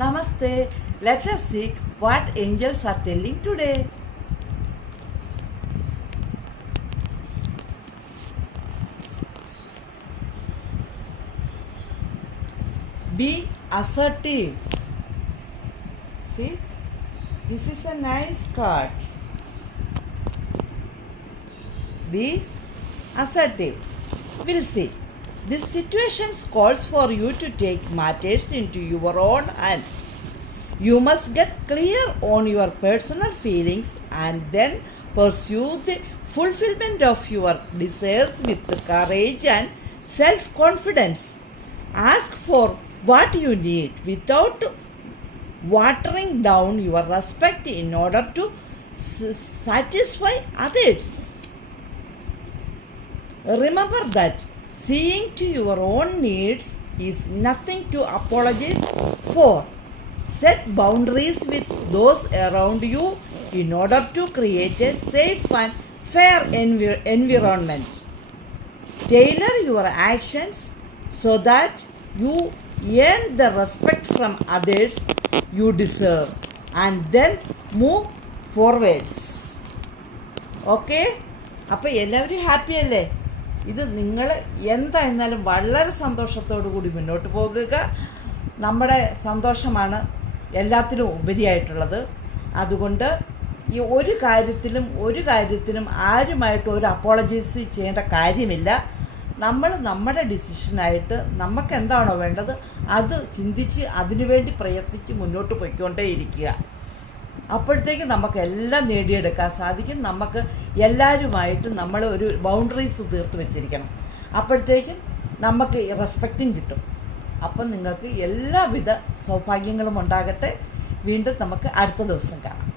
Namaste. Let us see what angels are telling today. Be assertive. See, this is a nice card. Be assertive. We'll see. This situation calls for you to take matters into your own hands. You must get clear on your personal feelings and then pursue the fulfillment of your desires with courage and self-confidence. Ask for what you need without watering down your respect in order to satisfy others. Remember that seeing to your own needs is nothing to apologize for. Set boundaries with those around you in order to create a safe and fair environment. Tailor your actions so that you earn the respect from others you deserve and then move forwards. Okay? അപ്പോൾ എല്ലാവരും ഹാപ്പി അല്ലേ? ഇത് നിങ്ങൾ എന്തായിരുന്നാലും വളരെ സന്തോഷത്തോടു കൂടി മുന്നോട്ട് പോകുക. നമ്മുടെ സന്തോഷമാണ് എല്ലാത്തിലും ഉപരിയായിട്ടുള്ളത്. അതുകൊണ്ട് ഈ ഒരു കാര്യത്തിലും ആരുമായിട്ട് ഒരു അപ്പോളജൈസ് ചെയ്യേണ്ട കാര്യമില്ല. നമ്മൾ നമ്മുടെ ഡിസിഷനായിട്ട് നമുക്ക് എന്താണോ വേണ്ടത് അത് ചിന്തിച്ച് അതിനുവേണ്ടി പ്രയത്നിച്ച് മുന്നോട്ട് പോയിക്കൊണ്ടേയിരിക്കുക. അപ്പോഴത്തേക്ക് നമുക്ക് എല്ലാം നേടിയെടുക്കാൻ സാധിക്കും. നമുക്ക് എല്ലാവരുമായിട്ട് നമ്മൾ ഒരു ബൗണ്ടറീസ് തീർത്ത് വെച്ചിരിക്കണം. അപ്പോഴത്തേക്കും നമുക്ക് റെസ്പെക്റ്റും കിട്ടും. അപ്പം നിങ്ങൾക്ക് എല്ലാവിധ സൗഭാഗ്യങ്ങളും ഉണ്ടാകട്ടെ. വീണ്ടും നമുക്ക് അടുത്ത ദിവസം കാണാം.